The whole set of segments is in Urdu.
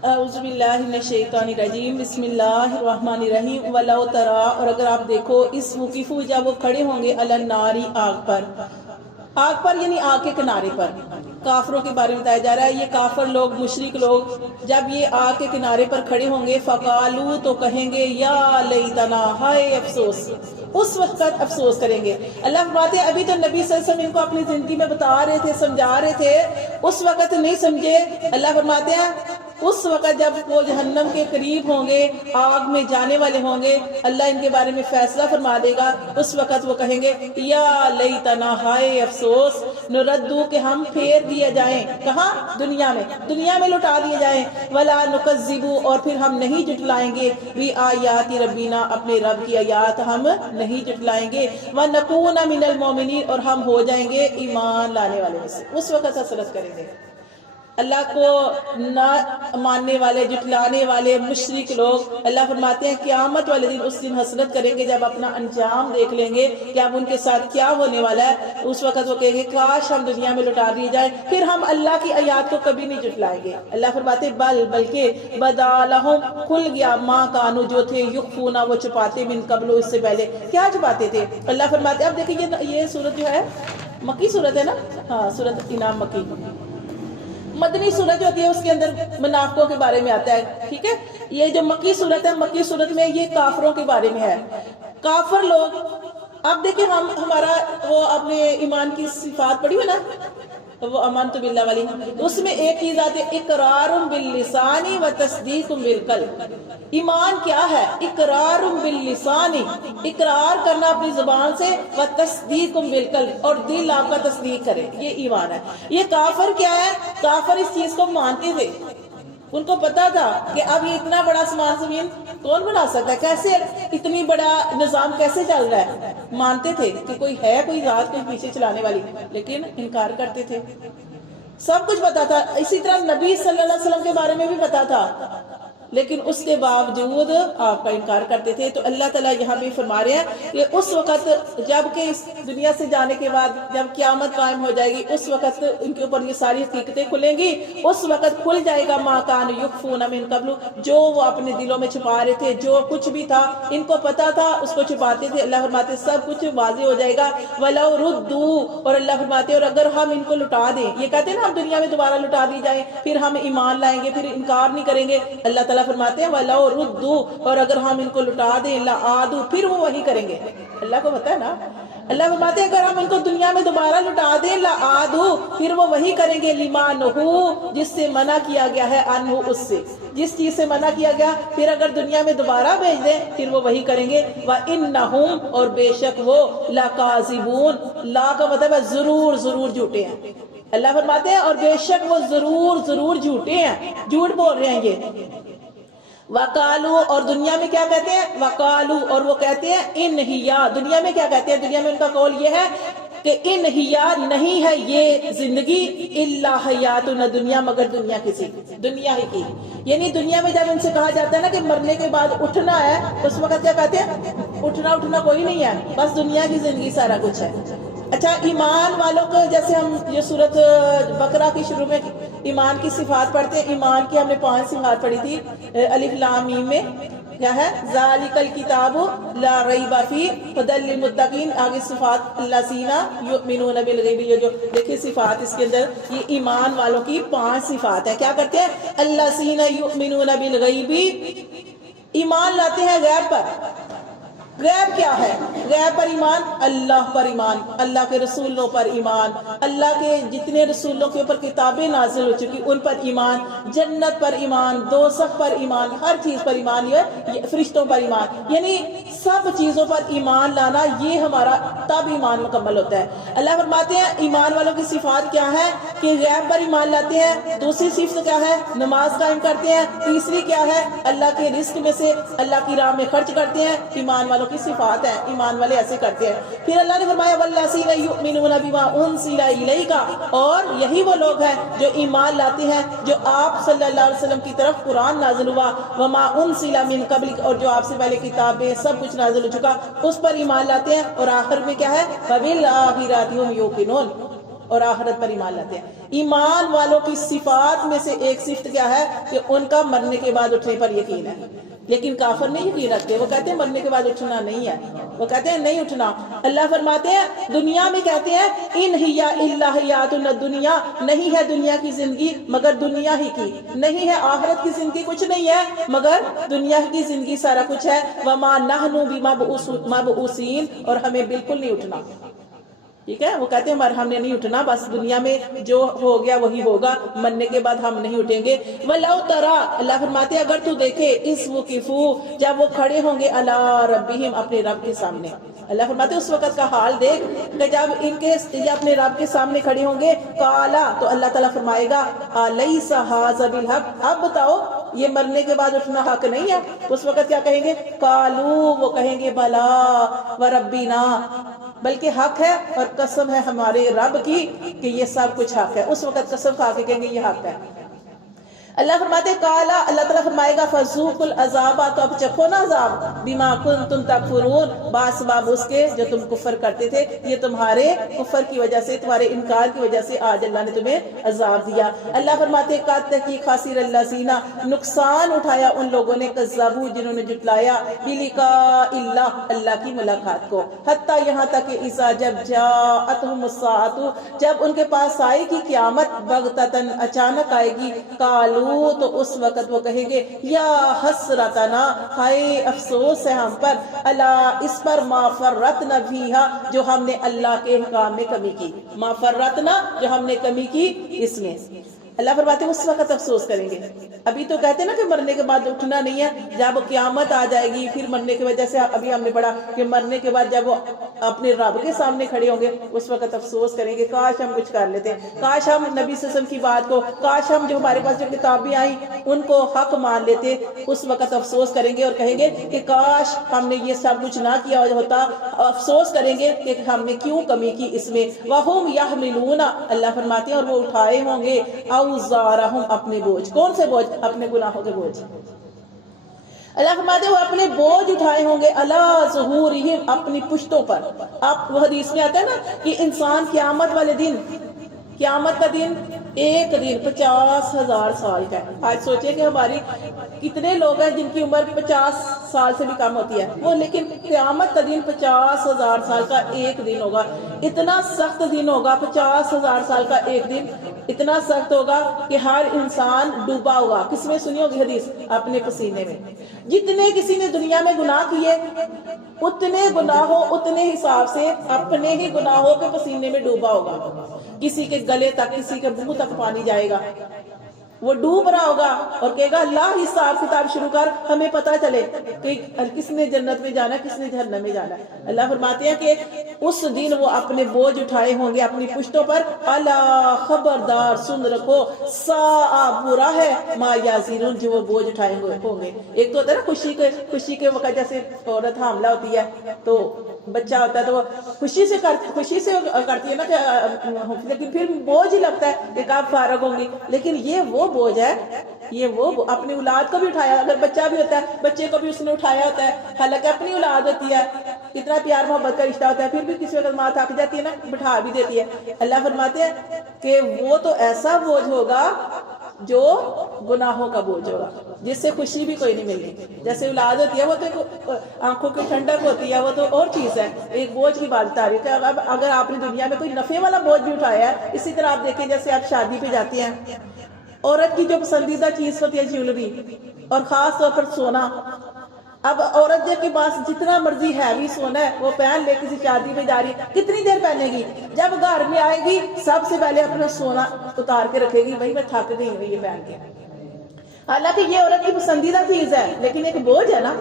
اعوذ باللہ من الشیطان الرجیم، بسم اللہ الرحمن الرحیم۔ ولو ترا، اور اگر آپ دیکھو، اس وقفو، جب وہ کھڑے ہوں گے، علی الناری، آگ پر یعنی آگ کے کنارے پر۔ کافروں کے بارے میں بتایا جا رہا ہے، یہ کافر لوگ، مشرک لوگ جب یہ آگ کے کنارے پر کھڑے ہوں گے، فقالو، تو کہیں گے یا لیتنا، ہائے افسوس، اس وقت افسوس کریں گے۔ اللہ فرماتے ہیں ابھی تو نبی صلی اللہ علیہ وسلم ان کو اپنی زندگی میں بتا رہے تھے، سمجھا رہے تھے، اس وقت نہیں سمجھے۔ اللہ فرماتے ہیں اس وقت جب وہ جہنم کے قریب ہوں گے، آگ میں جانے والے ہوں گے، اللہ ان کے بارے میں فیصلہ فرما دے گا۔ اس وقت وہ کہیں گے یا لیتنا، ہائے افسوس، نردو، کہ ہم پھیر دیے جائیں، کہاں؟ دنیا میں لٹا دیے جائیں، ولا نکذبو، اور پھر ہم نہیں جھٹلائیں گے، بی آیات ربینا، اپنے رب کی آیات ہم نہیں جھٹلائیں گے، ونکون من المؤمنین، اور ہم ہو جائیں گے ایمان لانے والے میں سے۔ اس وقت حسرت کریں گے۔ اللہ کو نہ ماننے والے، جھٹلانے والے مشرک لوگ، اللہ فرماتے ہیں قیامت والے دن، اس دن حسرت کریں گے جب اپنا انجام دیکھ لیں گے کہ اب ان کے ساتھ کیا ہونے والا ہے۔ اس وقت وہ کہیں گے کاش ہم دنیا میں لٹا دیے جائیں، پھر ہم اللہ کی آیات کو کبھی نہیں جھٹلائیں گے۔ اللہ فرماتے ہیں بلکہ بدا لہم، کھل گیا، ما کانو، جو تھے، یخفونا، وہ چھپاتے، من قبل، اس سے پہلے کیا چھپاتے تھے۔ اللہ فرماتے ہیں اب دیکھیں یہ سورت جو ہے مکی سورت ہے نا، ہاں، سورت انعام مکی، مدنی سورت جو ہوتی ہے اس کے اندر منافقوں کے بارے میں آتا ہے، ٹھیک ہے۔ یہ جو مکی سورت ہے، مکی سورت میں یہ کافروں کے بارے میں ہے۔ کافر لوگ، اب دیکھیں ہمارا وہ اپنے ایمان کی صفات پڑھی ہوئی نا، وہ امنت باللہ والی، اس میں ایک چیز آتی ہے اقرار باللسان و تصدیق بالقلب۔ ایمان کیا ہے؟ اقرار باللسان، اقرار کرنا اپنی زبان سے، و تصدیق بالقلب، اور دل آپ کا تصدیق کرے، یہ ایمان ہے۔ یہ کافر کیا ہے؟ کافر اس چیز کو مانتے تھے، ان کو پتا تھا کہ اب یہ اتنا بڑا آسمان زمین کون بنا سکتا ہے، کیسے اتنی بڑا نظام کیسے چل رہا ہے، مانتے تھے کہ کوئی ہے، کوئی ذات کوئی پیچھے چلانے والی، لیکن انکار کرتے تھے۔ سب کچھ پتا تھا، اسی طرح نبی صلی اللہ علیہ وسلم کے بارے میں بھی پتا تھا، لیکن اس کے باوجود آپ کا انکار کرتے تھے۔ تو اللہ تعالیٰ یہاں بھی فرما رہے ہیں کہ اس وقت جب کہ اس دنیا سے جانے کے بعد جب قیامت قائم ہو جائے گی، اس وقت ان کے اوپر یہ ساری حقیقتیں کھلیں گی۔ اس وقت کھل جائے گا ما کان یخفون من قبل، جو وہ اپنے دلوں میں چھپا رہے تھے، جو کچھ بھی تھا ان کو پتا تھا، اس کو چھپاتے تھے۔ اللہ فرماتے سب کچھ واضح ہو جائے گا۔ ولو ردو، اور اللہ فرماتے اور اگر ہم ان کو لٹا دیں، یہ کہتے ہیں نا ہم دنیا میں دوبارہ لٹا دی جائیں، پھر ہم ایمان لائیں گے، پھر انکار نہیں کریں گے۔ اللہ تعالیٰ فرماتے ہیں وَلَوْ رُدُّوا، اور اگر ہم ان کو لٹا دیں، لَعَادُوا، پھر وہ وہی کریں گے۔ اللہ کو پتا ہے نا، اللہ فرماتے ہیں اگر ہم ان کو دنیا میں دوبارہ لٹا دیں، لَعَادُوا، پھر وہ وہی کریں گے، لِمَا نُهُوا، جس سے منع کیا گیا ہے، عنہ، اس سے، جس چیز سے منع کیا گیا، پھر اگر دنیا میں دوبارہ بھیج دیں پھر وہ وہی کریں گے۔ وَإِنَّهُمْ، اور بے شک وہ، لَكَاذِبُونَ، لا کا مطلب ہے ضرور ضرور جھوٹے ہیں۔ اللہ فرماتے ہیں اور بے شک وہ ضرور ضرور جھوٹے ہیں، جھوٹ بول رہے ہیں یہ۔ وقالو، اور دنیا میں کیا کہتے ہیں؟ وقالو، اور وہ کہتے ہیں ان ہیا، دنیا میں کیا کہتے ہیں؟ دنیا میں ان کا قول یہ ہے کہ ان ہیا، نہیں ہے یہ زندگی، الا حیاتنا دنیا، مگر دنیا کسی دنیا ہی کی، یعنی دنیا میں جب ان سے کہا جاتا ہے نا کہ مرنے کے بعد اٹھنا ہے، اس وقت کیا کہتے ہیں؟ اٹھنا کوئی نہیں ہے، بس دنیا کی زندگی سارا کچھ ہے۔ اچھا، ایمان والوں کو، جیسے ہم یہ سورت بقرہ کی شروع میں ایمان کی صفات پڑھتے ہیں، ایمان کی ہم نے 5 صفات پڑھی تھی الف لام میم میں، کیا ہے؟ ذالک الکتاب لا ریب فیہ ھدی للمتقین، آگے صفات الذین یؤمنون بالغیب، یہ جو دیکھیں صفات اس کے اندر، یہ ایمان والوں کی 5 صفات ہیں۔ کیا کرتے ہیں؟ الذین یؤمنون بالغیب، ایمان لاتے ہیں غیب پر۔ غیب کیا ہے؟ غیب پر ایمان، اللہ پر ایمان، اللہ کے رسولوں پر ایمان، اللہ کے جتنے رسولوں کے اوپر کتابیں نازل ہو چکی ان پر ایمان، جنت پر ایمان، دوزخ پر ایمان، ہر چیز پر ایمان، یہ فرشتوں پر ایمان، یعنی سب چیزوں پر ایمان لانا، یہ ہمارا تب ایمان مکمل ہوتا ہے۔ اللہ فرماتے ہیں ایمان والوں کی صفات کیا ہے کہ غیب پر ایمان لاتے ہیں، دوسری صفت کیا ہے؟ نماز قائم کرتے ہیں، تیسری کیا ہے؟ اللہ کے رزق میں سے اللہ کی راہ میں خرچ کرتے ہیں۔ ایمان والوں کی صفات ہے، ایمان والے ایسے کرتے ہیں۔ پھر اللہ نے فرمایا والذین یؤمنون بما انزل الیک، اور یہی وہ لوگ ہیں جو ایمان لاتے ہیں جو آپ صلی اللہ علیہ وسلم کی طرف قرآن نازل ہوا، وما انزل من قبلک، اور جو آپ سے پہلے کتابیں سب کچھ نازل ہو چکا اس پر ایمان لاتے ہیں۔ اور آخر میں کیا ہے؟ وبالآخرۃ ھم یوقنون، اور آخرت پر ایمان لاتے ہیں. ایمان والوں کی صفات میں سے ایک صفت کیا ہے کہ ان کا مرنے کے بعد اٹھنے پر یقین ہے. لیکن کافر نہیں یقین رکھتے، وہ کہتے ہیں مرنے کے بعد اٹھنا نہیں ہے، وہ کہتے ہیں نہیں اٹھنا. اللہ فرماتے ہیں دنیا میں کہتے ہیں ان ہی الا حیاتنا الدنیا، نہیں ہے دنیا کی زندگی مگر دنیا ہی کی، نہیں ہے آخرت کی زندگی کچھ نہیں ہے مگر دنیا کی زندگی سارا کچھ ہے. وما نحن بمبعوثین، اور ہمیں بالکل نہیں اٹھنا. ٹھیک ہے، وہ کہتے ہیں ہم نے نہیں اٹھنا، بس دنیا میں جو ہو گیا وہی ہوگا، مرنے کے بعد ہم نہیں اٹھیں گے. وَلَوْ تَرَى، اللہ فرماتے ہیں اگر تو دیکھے اس وقفو، جب وہ کھڑے ہوں گے علی ربہم، اپنے رب کے سامنے. اللہ فرماتے ہیں اس وقت کا حال دیکھ کہ جب ان کے اپنے رب کے سامنے کھڑے ہوں گے، قالا، تو اللہ تعالیٰ فرمائے گا الیس ھذا بالحق، اب بتاؤ یہ مرنے کے بعد اٹھنا حق نہیں ہے. اس وقت کیا کہیں گے؟ قالو، وہ کہیں گے بلا وربنا، بلکہ حق ہے اور قسم ہے ہمارے رب کی کہ یہ سب کچھ حق ہے. اس وقت قسم کھا کے کہیں گے یہ حق ہے. اللہ فرماتے کالا، اللہ تعالیٰ فرمائے گا فذوقوا العذاب، تو اب چکھو نا عذاب، بما کنتم تکفرون، باسباب اس کے جو تم کفر کرتے تھے. یہ تمہارے کفر کی وجہ سے، تمہارے انکار کی وجہ سے آج اللہ نے تمہیں عذاب دیا. اللہ فرماتے قد تحقیق خاسر الذین، نقصان اٹھایا ان لوگوں نے، کذبوا، جنہوں نے جھٹلایا، بلقاء اللہ، اللہ کی ملاقات کو، حتیٰ یہاں تک کہ اذا، جب جاءتہم الساعۃ، جب ان کے پاس آئے گی قیامت، بغتتن، اچانک آئے گی، قالوا، تو اس وقت وہ کہیں گے یا حسرتنا، ہائے افسوس ہے ہم پر، اللہ اس پر، ما فرطنا فیہا، جو ہم نے اللہ کے احکام میں کمی کی، ما فرطنا، جو ہم نے کمی کی اس میں. اللہ فرماتے ہیں اس وقت افسوس کریں گے. ابھی تو کہتے ہیں نا کہ مرنے کے بعد اٹھنا نہیں ہے، جب قیامت آ جائے گی پھر مرنے کی وجہ سے، ابھی ہم نے پڑھا کہ مرنے کے بعد جب وہ اپنے رب کے سامنے کھڑے ہوں گے اس وقت افسوس کریں گے کاش ہم کچھ کر لیتے، کاش ہم نبی صلی اللہ علیہ وسلم کی بات کو، کاش ہم جو ہمارے پاس جو کتابیں آئیں ان کو حق مان لیتے. اس وقت افسوس کریں گے اور کہیں گے کہ کاش ہم نے یہ سب کچھ نہ کیا ہوتا. افسوس کریں گے کہ ہم نے کیوں کمی کی اس میں. وَهُمْ يَحْمِلُونَ، اللہ فرماتے ہیں اور وہ اٹھائے ہوں گے، اوزارہم، اپنے بوجھ. کون سے بوجھ؟ اپنے گناہوں کے بوجھ. اللہ فرماتے ہیں وہ اپنے بوجھ اٹھائے ہوں گے، علی ظہورہم، اپنی پشتوں پر. آپ وہ حدیث میں آتا ہے نا کہ انسان قیامت والے دن، قیامت کا دن ایک دن 50,000 سال کا ہے. آج سوچیں کہ ہماری کتنے لوگ ہیں جن کی عمر 50 سال سے بھی کم ہوتی ہے وہ، لیکن قیامت کا دن 50,000 سال کا ایک دن ہوگا. اتنا سخت دن ہوگا، 50,000 سال کا ایک دن اتنا سخت ہوگا کہ ہر انسان ڈوبا ہوگا. کس میں سنی ہوگی حدیث؟ اپنے پسینے میں. جتنے کسی نے دنیا میں گناہ کیے اتنے گناہوں، اتنے حساب سے اپنے ہی گناہوں کے پسینے میں ڈوبا ہوگا. کسی کے گلے تک، کسی کے منہ تک پانی جائے گا، وہ ڈوب رہا ہوگا اور کہے گا اللہ حساب کتاب شروع کر، ہمیں پتہ چلے کہ کس نے جنت میں جانا ہے، کس نے جہنم میں جانا ہے. اللہ فرماتے ہیں کہ اس دن وہ اپنے بوجھ اٹھائے ہوں گے اپنی پشتوں پر. الا، خبردار، سن رکھو، سا، برا ہے، ما یزرون، جو وہ بوجھ اٹھائے ہوں گے. ایک تو ہوتا ہے نا خوشی کے وقت، جیسے عورت حاملہ ہوتی ہے تو بچہ ہوتا ہے تو وہ خوشی سے کرتی ہے نا کہ، لیکن پھر بوجھ ہی لگتا ہے کہ کب فارغ ہوں گی. لیکن یہ وہ بوجھ ہے، یہ وہ اپنی اولاد کو بھی اٹھایا. اگر بچہ بھی ہوتا ہے بچے کو بھی اس نے اٹھایا ہوتا ہے، حالانکہ اپنی اولاد ہوتی ہے، اتنا پیار محبت کا رشتہ ہوتا ہے، پھر بھی کسی وقت ماں تھک جاتی ہے نا، بٹھا بھی دیتی ہے. اللہ فرماتے ہیں کہ وہ تو ایسا بوجھ ہوگا جو گناہوں کا بوجھ ہوگا، جس سے خوشی بھی کوئی نہیں ملتی. جیسے اولاد ہوتی ہے وہ تو آنکھوں کی ٹھنڈک ہوتی ہے، وہ تو اور چیز ہے. ایک بوجھ کی بات تاریخ ہے. اب اگر آپ نے دنیا میں کوئی نفع والا بوجھ بھی اٹھایا ہے، اسی طرح آپ دیکھیں جیسے آپ شادی پہ جاتی ہیں، عورت کی جو پسندیدہ چیز ہوتی ہے جیولری، اور خاص طور پر سونا. اب عورت کے پاس جتنا مرضی ہیوی سونا ہے وہ پہن لے، کسی شادی میں جا رہی ہے، کتنی دیر پہنے گی؟ جب گھر میں آئے گی سب سے پہلے اپنا سونا اتار کے رکھے گی، بھائی میں تھک گئی ہوں یہ پہن کے. حالانکہ یہ عورت کی پسندیدہ چیز ہے لیکن ایک بوجھ ہے نا،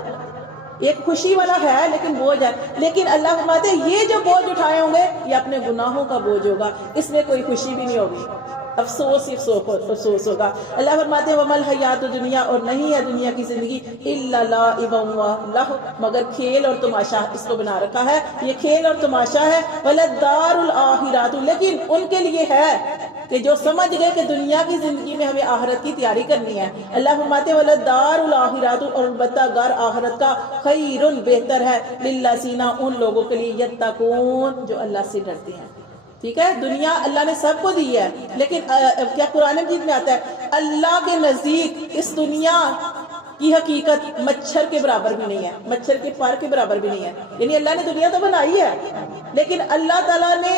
ایک خوشی والا ہے لیکن بوجھ ہے. لیکن اللہ فرماتے ہیں یہ جو بوجھ اٹھائے ہوں گے یہ اپنے گناہوں کا بوجھ ہوگا، اس میں کوئی خوشی بھی نہیں ہوگی، افسوس ہی افسوس ہوگا. اللہ فرماتے ہیں وَمَا الْحَيَاةُ الدُّنْيَا، اور نہیں ہے دنیا کی زندگی، إِلَّا لَعِبٌ وَلَهْوٌ، مگر کھیل اور تماشا. اس کو بنا رکھا ہے یہ کھیل اور تماشا ہے. وَلَلدَّارُ الْآخِرَةُ، لیکن ان کے لیے ہے کہ جو سمجھ گئے کہ دنیا کی زندگی میں ہمیں آخرت کی تیاری کرنی ہے. اللہ فرماتے ہیں وَلَلدَّارُ الْآخِرَةُ، اور البتہ گھر آخرت کا، خَيْرٌ، بہتر ہے، لِلَّذِينَ، ان لوگوں کے لیے، يَتَّقُونَ، جو اللہ سے ڈرتے ہیں. ٹھیک ہے، دنیا اللہ نے سب کو دی ہے، لیکن کیا قرآن مجید میں آتا ہے اللہ کے نزدیک اس دنیا کی حقیقت مچھر کے برابر بھی نہیں ہے، مچھر کے پر کے برابر بھی نہیں ہے. یعنی اللہ نے دنیا تو بنائی ہے، لیکن اللہ تعالیٰ نے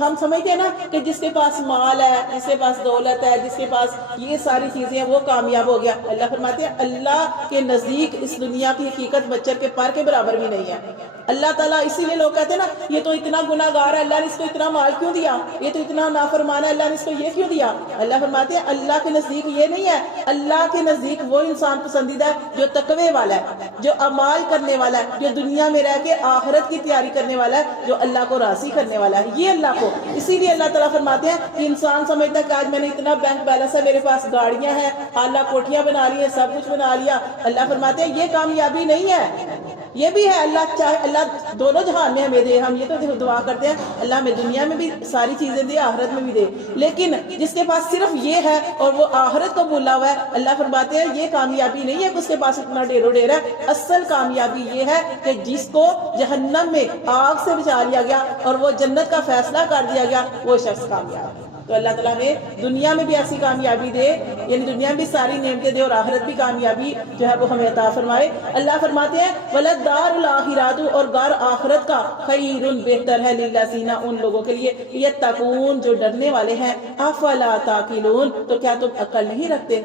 ہم سمجھتے ہیں نا کہ جس کے پاس مال ہے، جس کے پاس دولت ہے، جس کے پاس یہ ساری چیزیں ہیں وہ کامیاب ہو گیا. اللہ فرماتے ہیں اللہ کے نزدیک اس دنیا کی حقیقت مچھر کے پر کے برابر بھی نہیں ہے. اللہ تعالیٰ اسی لیے لوگ کہتے ہیں نا یہ تو اتنا گناہ گار ہے، اللہ نے اس کو اتنا مال کیوں دیا، یہ تو اتنا نافرمان ہے، اللہ نے اس کو یہ کیوں دیا. اللہ فرماتے ہیں اللہ کے نزدیک یہ نہیں ہے، اللہ کے نزدیک وہ انسان پسندیدہ ہے جو تقوی والا ہے، جو اعمال کرنے والا ہے، جو دنیا میں رہ کے آخرت کی تیاری کرنے والا ہے، جو اللہ کو راضی کرنے والا ہے. یہ اللہ کو، اسی لیے اللہ تعالیٰ فرماتے ہیں کہ انسان سمجھتا ہے کہ آج میں نے اتنا بینک بیلنس ہے، میرے پاس گاڑیاں ہیں، اعلیٰ کوٹھیاں بنا لی ہیں، سب کچھ بنا لیا. اللہ فرماتے ہیں یہ کامیابی نہیں ہے، یہ بھی ہے اللہ چاہے اللہ دونوں جہان میں ہمیں دے. ہم یہ تو دعا کرتے ہیں اللہ ہمیں دنیا میں بھی ساری چیزیں دے، آخرت میں بھی دے، لیکن جس کے پاس صرف یہ ہے اور وہ آخرت کو بھولا ہوا ہے، اللہ فرماتے ہیں یہ کامیابی نہیں ہے کہ اس کے پاس اتنا ڈھیرو ڈھیر ہے. اصل کامیابی یہ ہے کہ جس کو جہنم میں آگ سے بچا لیا گیا اور وہ جنت کا فیصلہ کر دیا گیا، وہ شخص کامیاب ہے. تو اللہ تعالیٰ ہمیں دنیا میں بھی ایسی کامیابی دے، یعنی دنیا میں بھی ساری نعمتیں دے اور آخرت بھی کامیابی جو ہے وہ ہمیں عطا فرمائے. اللہ فرماتے ہیں وَلَدَّارُ الْآخِرَةُ، اور دار آخرت کا خیر بہتر ہے للذین ان لوگوں کے لیے یتقون جو ڈرنے والے ہیں. افلا تعقلون، تو کیا تم عقل نہیں رکھتے؟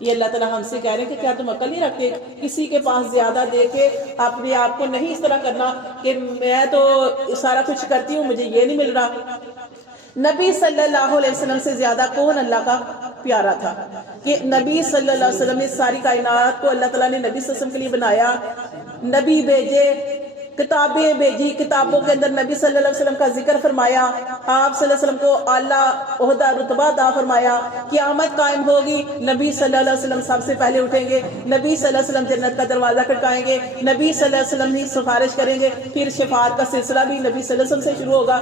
یہ اللہ تعالیٰ ہم سے کہہ رہے ہیں کہ کیا تم عقل نہیں رکھتے؟ کسی کے پاس زیادہ دے کے اپنے آپ کو نہیں اس طرح کرنا کہ میں تو سارا کچھ کرتی ہوں مجھے یہ نہیں مل رہا. نبی صلی اللہ علیہ وسلم سے زیادہ کون اللہ کا پیارا تھا کہ نبی صلی اللہ علیہ وسلم نے ساری کائنات کو اللہ تعالیٰ نے نبی صلی اللہ علیہ وسلم کے لیے بنایا، نبی بھیجے، کتابیں بھیجی، کتابوں کے اندر نبی صلی اللہ علیہ وسلم کا ذکر فرمایا، آپ صلی اللہ علیہ وسلم کو اعلیٰ عہدہ رتبہ عطا فرمایا. قیامت قائم ہوگی، نبی صلی اللہ علیہ وسلم سب سے پہلے اٹھیں گے، نبی صلی اللہ علیہ وسلم جنت کا دروازہ کھٹکائیں گے، نبی صلی اللہ علیہ وسلم ہی سفارش کریں گے، پھر شفاعت کا سلسلہ بھی نبی صلی اللہ علیہ وسلم سے شروع ہوگا.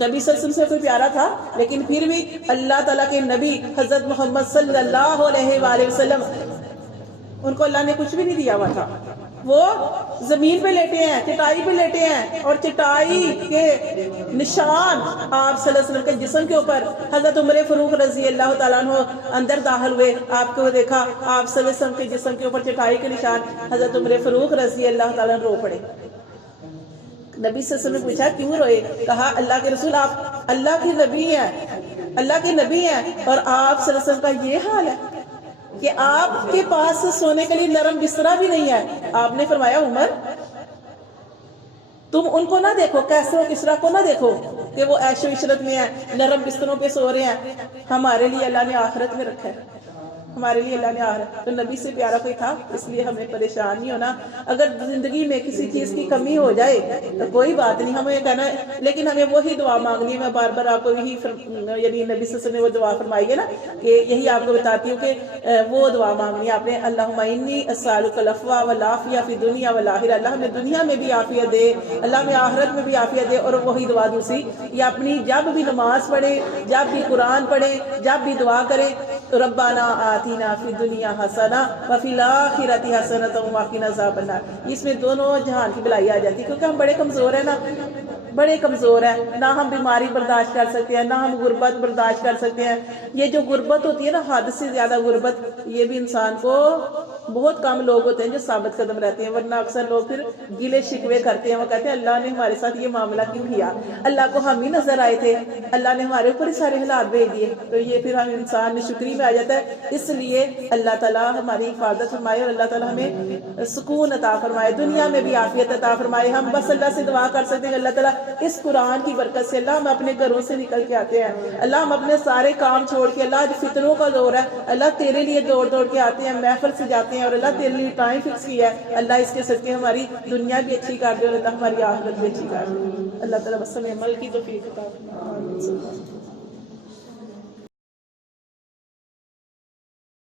نبی صلی اللہ علیہ وسلم سے کوئی پیارا تھا، لیکن پھر بھی اللہ تعالیٰ کے نبی حضرت محمد صلی اللہ علیہ وآلہ وسلم ان کو اللہ نے کچھ بھی نہیں دیا ہوا تھا. وہ زمین پہ لیٹے ہیں، چٹائی پہ لیٹے ہیں، اور چٹائی کے نشان آپ صلی اللہ علیہ وسلم کے جسم کے اوپر. حضرت عمر فاروق رضی اللہ تعالیٰ عنہ اندر داخل ہوئے، آپ کو دیکھا آپ صلی اللہ علیہ وسلم کے جسم کے اوپر چٹائی کے نشان. حضرت عمر فاروق رضی اللہ تعالیٰ عنہ رو پڑے. نبی صلی اللہ علیہ وسلم نے پوچھا کیوں روئے؟ کہا اللہ کے رسول آپ اللہ کے نبی ہیں، اللہ کے نبی ہیں، اور آپ صلی اللہ علیہ وسلم کا یہ حال ہے کہ آپ کے پاس سونے کے لیے نرم بسترا بھی نہیں ہے. آپ نے فرمایا عمر تم ان کو نہ دیکھو، کیسرو کسرا کو نہ دیکھو کہ وہ عیش و عشرت میں ہیں، نرم بستروں پہ سو رہے ہیں. ہمارے لیے اللہ نے آخرت میں رکھا ہے، ہمارے لیے اللہ نے آخرت. تو نبی سے پیارا کوئی تھا، اس لیے ہمیں پریشان نہیں ہونا. اگر زندگی میں کسی چیز کی کمی ہو جائے تو کوئی بات نہیں، ہمیں کہنا ہے، لیکن ہمیں وہی دعا مانگنی ہے. میں بار بار آپ کو یہی یعنی نبی صلی اللہ علیہ وسلم نے وہ دعا فرمائی ہے نا، کہ یہی آپ کو بتاتی ہوں کہ وہ دعا مانگنی ہے آپ نے. اللہم انی اسألک العفو والعافیہ فی الدنیا والآخرہ. اللہ ہمیں دنیا میں بھی عافیت دے، اللہ ہمیں آخرت میں بھی عافیت دے. اور وہی دعا دوسری، یہ اپنی جب بھی نماز پڑھیں، جب بھی قرآن پڑھیں، جب بھی دعا کریں، ربنا آتینا فی الدنیا حسنہ وفی الآخرۃ حسنۃ وقنا عذاب النار. اس میں دونوں جہان کی بھلائی آ جاتی ہے، کیونکہ ہم بڑے کمزور ہیں نا، بڑے کمزور ہیں. نہ ہم بیماری برداشت کر سکتے ہیں، نہ ہم غربت برداشت کر سکتے ہیں. یہ جو غربت ہوتی ہے نا، حد سے زیادہ غربت، یہ بھی انسان کو بہت کم لوگ ہوتے ہیں جو ثابت قدم رہتے ہیں، ورنہ اکثر لوگ پھر گلے شکوے کرتے ہیں. وہ کہتے ہیں اللہ نے ہمارے ساتھ یہ معاملہ کیوں کیا، اللہ کو ہم ہی نظر آئے تھے، اللہ نے ہمارے اوپر ہی سارے حالات بھیج دیے. تو یہ پھر ہم انسان شکری میں آ جاتا ہے. اس لیے اللہ تعالیٰ ہماری حفاظت فرمائے اور اللہ تعالیٰ ہمیں سکون عطا فرمائے، دنیا میں بھی عافیت عطا فرمائے. ہم بس اللہ سے دعا کر سکتے ہیں اللہ تعالیٰ اس قرآن کی برکت سے اللہ ہم اپنے گھروں سے نکل کے آتے ہیں، اللہ ہم اپنے سارے کام چھوڑ کے، اللہ جو فتنوں کا دور ہے، اللہ تیرے لیے دوڑ دوڑ کے آتے ہیں، محفل سے جاتے ہیں، اور اللہ تیرے لیے ٹائم فکس کیا ہے. اللہ اس کے صدقے ہماری دنیا بھی اچھی کر دے اور اللہ ہماری آخرت بھی اچھی کر دے. اللہ تعالیٰ بس ہمیں عمل کی توفیق عطا فرمائے.